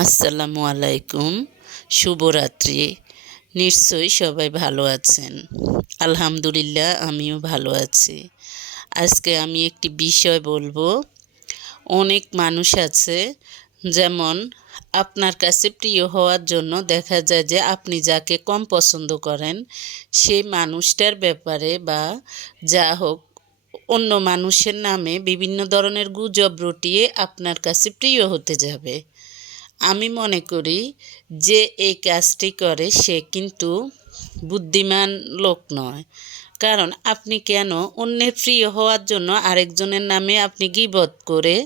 আসসালামু আলাইকুম। শুভরাত্রি। নিশ্চয়ই সবাই ভালো আছেন। আলহামদুলিল্লাহ আমিও ভালো আছি। আজকে আমি একটি বিষয় বলবো। অনেক মানুষ আছে, যেমন আপনার কাছে প্রিয় হওয়ার জন্য দেখা যায় যে আপনি যাকে কম পছন্দ করেন সেই মানুষটার ব্যাপারে বা যা হোক অন্য মানুষের নামে বিভিন্ন ধরনের গুজব রটিয়ে আপনার কাছে প্রিয় হতে যাবে। আমি মনে করি যে এই কাজটি করে সে কিন্তু বুদ্ধিমান লোক নয়। কারণ আপনি কেন অন্যের প্রিয় হওয়ার জন্য আরেকজনের নামে আপনি গীবত করে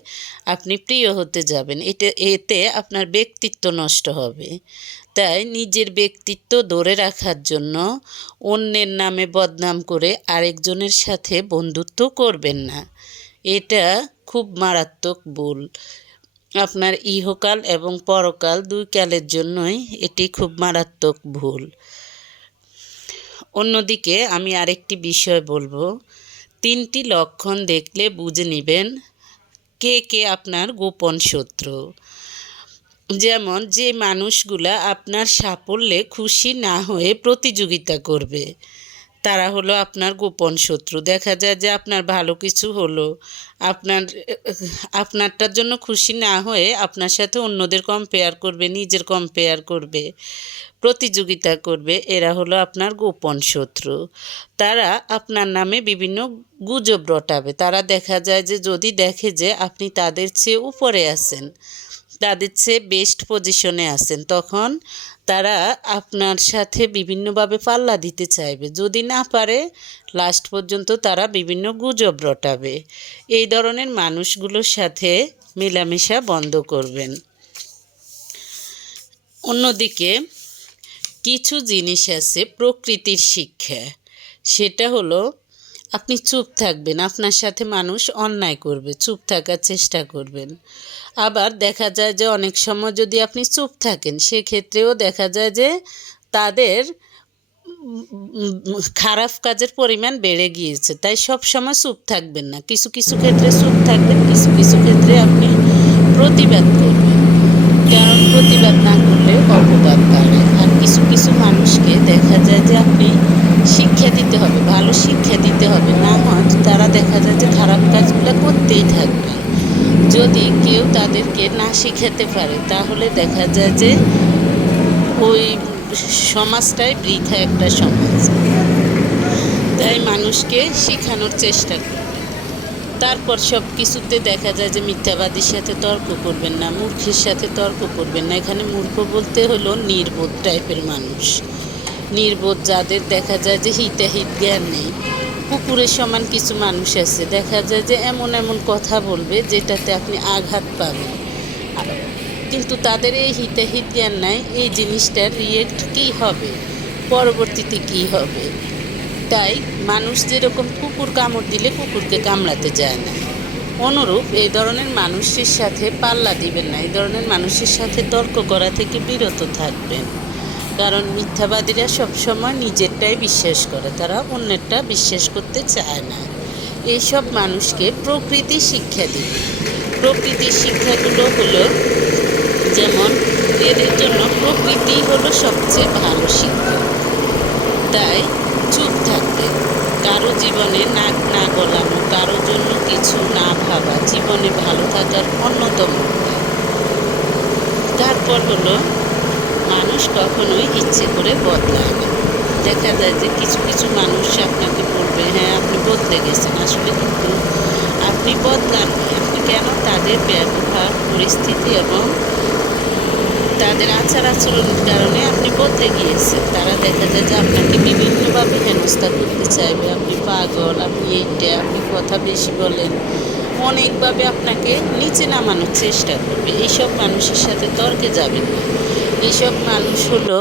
আপনি প্রিয় হতে যাবেন? এতে আপনার ব্যক্তিত্ব নষ্ট হবে। তাই নিজের ব্যক্তিত্ব ধরে রাখার জন্য অন্যের নামে বদনাম করে আরেকজনের সাথে বন্ধুত্ব করবেন না। এটা খুব মারাত্মক ভুল। আপনার ইহকাল এবং পরকাল দুই কালের জন্যই এটি খুব মারাত্মক ভুল। অন্যদিকে আমি আরেকটি বিষয় বলবো। 3টি লক্ষণ দেখলে বুঝে নেবেন কে কে আপনার গোপন শত্রু। যেমন যে মানুষগুলা আপনার সাফল্যে খুশি না হয়ে প্রতিযোগিতা করবে, তারা হলো আপনার গোপন শত্রু। দেখা যায় যে আপনার ভালো কিছু হলো, আপনারটার জন্য খুশি না হয়ে আপনার সাথে অন্যদের কম্পেয়ার করবে, নিজের কম্পেয়ার করবে, প্রতিযোগিতা করবে। এরা হলো আপনার গোপন শত্রু। তারা আপনার নামে বিভিন্ন গুজব রটাবে। তারা দেখা যায় যে যদি দেখে যে আপনি তাদের চেয়ে উপরে আছেন, তাদের চেয়ে বেস্ট পজিশনে আছেন, তখন তারা আপনার সাথে বিভিন্নভাবে পাল্লা দিতে চাইবে। যদি না পারে, লাস্ট পর্যন্ত তারা বিভিন্ন গুজব রটাবে। এই ধরনের মানুষগুলোর সাথে মেলামেশা বন্ধ করবেন। অন্যদিকে কিছু জিনিস আছে প্রকৃতির শিক্ষা। সেটা হলো আপনি চুপ থাকবেন, আপনার সাথে মানুষ অন্যায় করবে, চুপ থাকার চেষ্টা করবেন। আবার দেখা যায় যে অনেক সময় যদি আপনি চুপ থাকেন, সেক্ষেত্রেও দেখা যায় যে তাদের খারাপ কাজের পরিমাণ বেড়ে গিয়েছে। তাই সব সময় চুপ থাকবেন না, কিছু কিছু ক্ষেত্রে চুপ থাকবেন, কিছু কিছু ক্ষেত্রে আপনি প্রতিবাদ করবেন। কারণ প্রতিবাদ না করলে অপবাদ বাড়ে। আর কিছু কিছু মানুষকে দেখা যায় যে আপনি শিক্ষা দিতে হবে, ভালো শিক্ষা দিতে হবে, না হয় তারা দেখা যায় যে খারাপ কাজগুলো করতেই থাকবে। যদি কেউ তাদেরকে না শিখাতে পারে, তাহলে দেখা যায় যে ওই সমাজটাই বৃথা একটা সমাজ। তাই মানুষকে শেখানোর চেষ্টা করবে। তারপর সব কিছুতে দেখা যায় যে মিথ্যাবাদীর সাথে তর্ক করবেন না, মূর্খের সাথে তর্ক করবেন না। এখানে মূর্খ বলতে হলো নির্বোধ টাইপের মানুষ। নির্বোধ যাদের দেখা যায় যে হিতাহিত জ্ঞান নেই। কুকুরের সমান কিছু মানুষ আছে, দেখা যায় যে এমন এমন কথা বলবে যেটাতে আপনি আঘাত পাবেন, কিন্তু তাদের এই হিতাহিত জ্ঞান নাই এই জিনিসটার রিয়েক্ট কী হবে, পরবর্তীতে কী হবে। তাই মানুষ যেরকম কুকুর কামড় দিলে কুকুরকে কামড়াতে যায় না, অনুরূপ এই ধরনের মানুষের সাথে পাল্লা দিবেন না, এই ধরনের মানুষের সাথে তর্ক করা থেকে বিরত থাকবেন। কারণ মিথ্যাবাদীরা সবসময় নিজেরটাই বিশ্বাস করে, তারা অন্যেরটা বিশ্বাস করতে চায় না। এইসব মানুষকে প্রকৃতি শিক্ষা দিবে। প্রকৃতির শিক্ষাগুলো হলো, যেমন এদের জন্য প্রকৃতি হলো সবচেয়ে ভালো শিক্ষা। তাই চুপ থাকবে, কারো জীবনে নাক না গলানো, কারো জন্য কিছু না ভাবা জীবনে ভালো থাকার অন্যতম উপায়। তারপর হলো মানুষ কখনোই ইচ্ছে করে বদলায় না। দেখা যায় যে কিছু কিছু মানুষ আপনাকে বলবে হ্যাঁ আপনি বদলে গেছেন, আসলে কিন্তু আপনি বদলাননি। আপনি কেন তাদের ব্যবহার, পরিস্থিতি এবং তাদের আচার আচরণের কারণে আপনি বদলে গিয়েছেন। তারা দেখা যায় যে আপনাকে বিভিন্নভাবে হেনস্থা করতে চাইবে, আপনি পাগল, আপনি এইটা, আপনি কথা বেশি বলেন, অনেকভাবে আপনাকে নিচে নামানোর চেষ্টা করবে। এইসব মানুষের সাথে তর্কে যাবেন না। এইসব মানুষ হলো